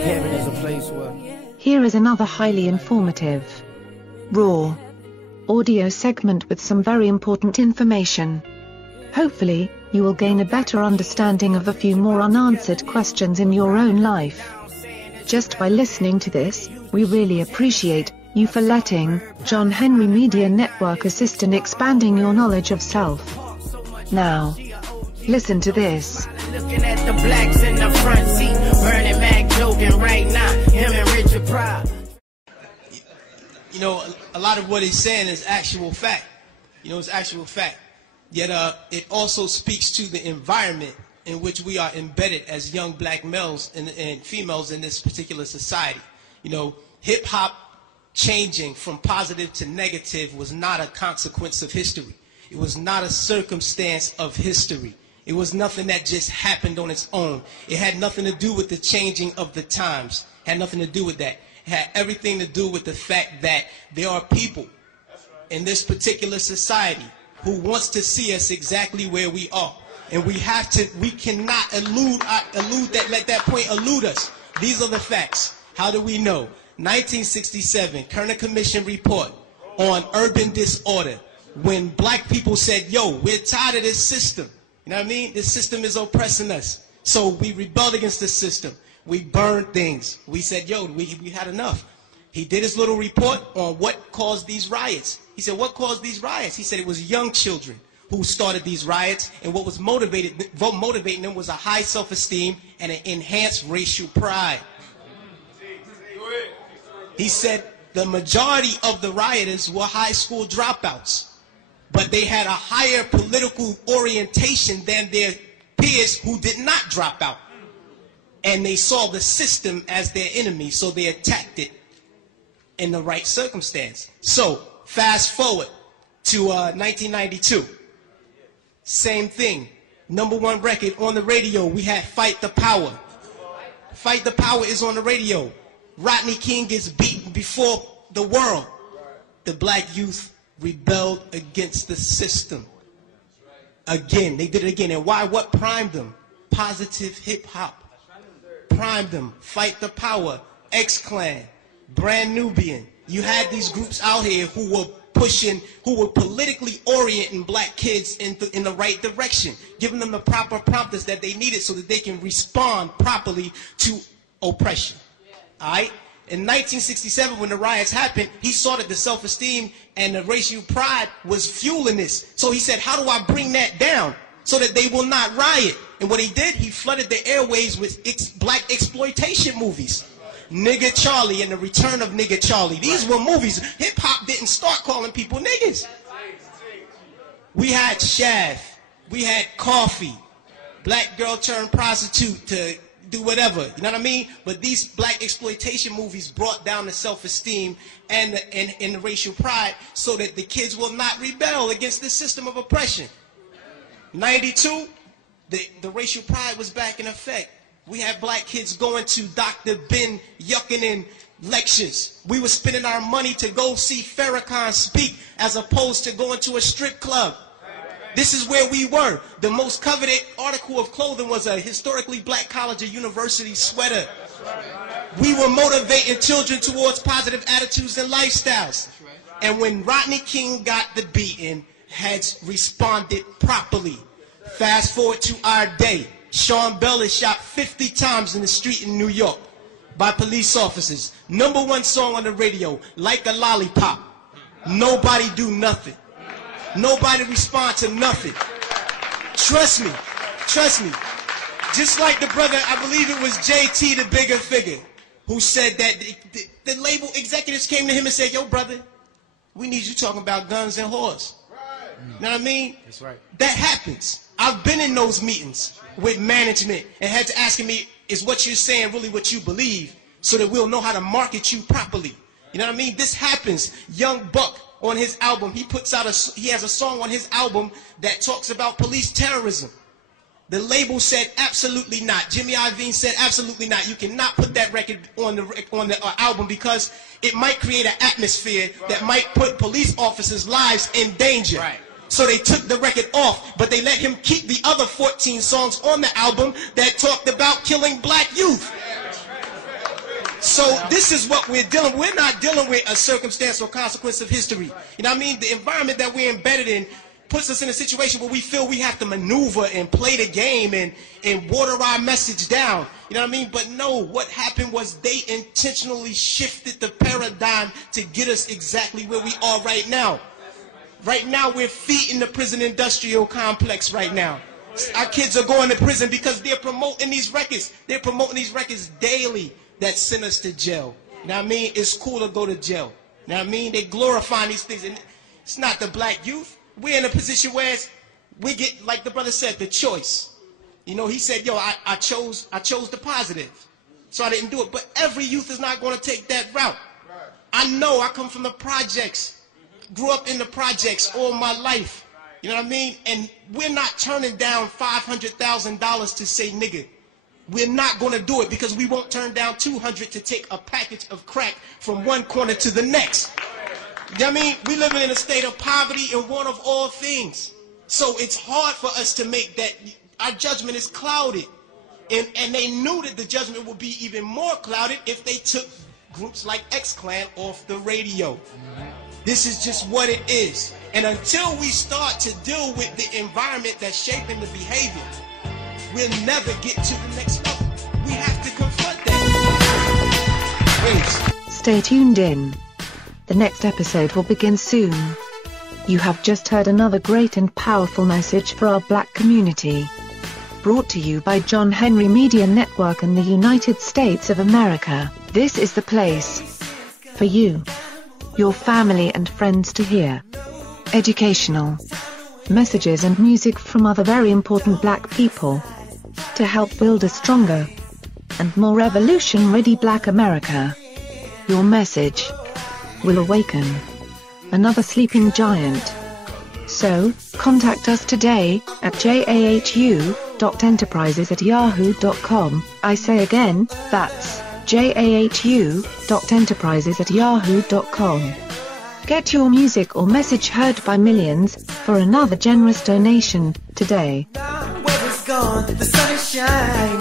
like heaven is a place where... Here is another highly informative, raw audio segment with some very important information. Hopefully, you will gain a better understanding of a few more unanswered questions in your own life. Just by listening to this, we really appreciate you for letting John Henry Media Network assist in expanding your knowledge of self. Now, listen to this. Looking at the blacks in the front seat, Bernie Mac joking right now, him and Richard Pryor. You know, a lot of what he's saying is actual fact. You know, it's actual fact. Yet it also speaks to the environment in which we are embedded as young black males and females in this particular society. You know, hip-hop changing from positive to negative was not a consequence of history. It was not a circumstance of history. It was nothing that just happened on its own. It had nothing to do with the changing of the times. It had nothing to do with that. It had everything to do with the fact that there are people in this particular society who wants to see us exactly where we are. And we cannot let that point elude us. These are the facts. How do we know? 1967, Kerner Commission report on urban disorder, when black people said, yo, we're tired of this system. You know what I mean? This system is oppressing us. So we rebelled against the system. We burned things. We said, yo, we had enough. He did his little report on what caused these riots. He said, what caused these riots? He said it was young children who started these riots, and what was motivating them was a high self-esteem and an enhanced racial pride. He said the majority of the rioters were high school dropouts, but they had a higher political orientation than their peers who did not drop out. And they saw the system as their enemy, so they attacked it in the right circumstance. So, fast forward to 1992. Same thing. #1 record on the radio, we had Fight the Power. Fight the Power is on the radio. Rodney King gets beaten before the world. The black youth rebelled against the system. Again, they did it again. And why? What primed them? Positive hip-hop. Primed them. Fight the Power, X-Clan, Brand Nubian. You had these groups out here who were pushing, who were politically orienting black kids in the right direction, giving them the proper prompters that they needed so that they can respond properly to oppression. All right? In 1967, when the riots happened, he saw that the self-esteem and the racial pride was fueling this. So he said, how do I bring that down so that they will not riot? And what he did, he flooded the airways with black exploitation movies. Nigga Charlie and the Return of Nigga Charlie. These were movies. Hip-hop didn't start calling people niggas. We had Shaft. We had Coffee. Black girl turned prostitute to do whatever. You know what I mean? But these black exploitation movies brought down the self-esteem and the racial pride so that the kids will not rebel against this system of oppression. 92, the racial pride was back in effect. We had black kids going to Dr. Ben Yuckinen lectures. We were spending our money to go see Farrakhan speak as opposed to going to a strip club. This is where we were. The most coveted article of clothing was a historically black college or university sweater. We were motivating children towards positive attitudes and lifestyles. And when Rodney King got the beating, heads responded properly. Fast forward to our day. Sean Bell is shot 50 times in the street in New York by police officers. #1 song on the radio, Like a Lollipop. Nobody do nothing. Nobody respond to nothing. Trust me. Trust me. Just like the brother, I believe it was JT, the bigger figure, who said that the label executives came to him and said, yo, brother, we need you talking about guns and whores. You know what I mean? That's right. That happens. I've been in those meetings with management and had to ask me, is what you're saying really what you believe, so that we'll know how to market you properly? You know what I mean? This happens. Young Buck on his album, he has a song on his album that talks about police terrorism. The label said absolutely not. Jimmy Iovine said absolutely not. You cannot put that record on the album because it might create an atmosphere that might put police officers' lives in danger. Right. So they took the record off, but they let him keep the other 14 songs on the album that talked about killing black youth. So this is what we're dealing with. We're not dealing with a circumstance or consequence of history. You know what I mean? The environment that we're embedded in puts us in a situation where we feel we have to maneuver and play the game and water our message down. You know what I mean? But no, what happened was they intentionally shifted the paradigm to get us exactly where we are right now. Right now, we're feeding the prison industrial complex right now. Our kids are going to prison because they're promoting these records. They're promoting these records daily that send us to jail. You know what I mean? It's cool to go to jail. You know what I mean? They glorifying these things. And it's not the black youth. We're in a position where we get, like the brother said, the choice. You know, he said, yo, I chose the positive. So I didn't do it. But every youth is not going to take that route. I know I come from the projects. Grew up in the projects all my life. You know what I mean? And we're not turning down $500,000 to say nigga. We're not going to do it because we won't turn down $200 to take a package of crack from one corner to the next. You know what I mean? We living in a state of poverty and want of all things. So it's hard for us to make that. Our judgment is clouded. And they knew that the judgment would be even more clouded if they took groups like X-Clan off the radio. This is just what it is. And until we start to deal with the environment that's shaping the behavior, we'll never get to the next level. We have to confront that. Please. Stay tuned in. The next episode will begin soon. You have just heard another great and powerful message for our black community. Brought to you by John Henry Media Network and the United States of America. This is the place for you, your family and friends to hear educational messages and music from other very important black people to help build a stronger and more revolution-ready black America. Your message will awaken another sleeping giant. So, contact us today at jahu.enterprises@yahoo.com. I say again, that's jahu.enterprises@yahoo.com. Get your music or message heard by millions for another generous donation today. Where it's gone, the sun is shining.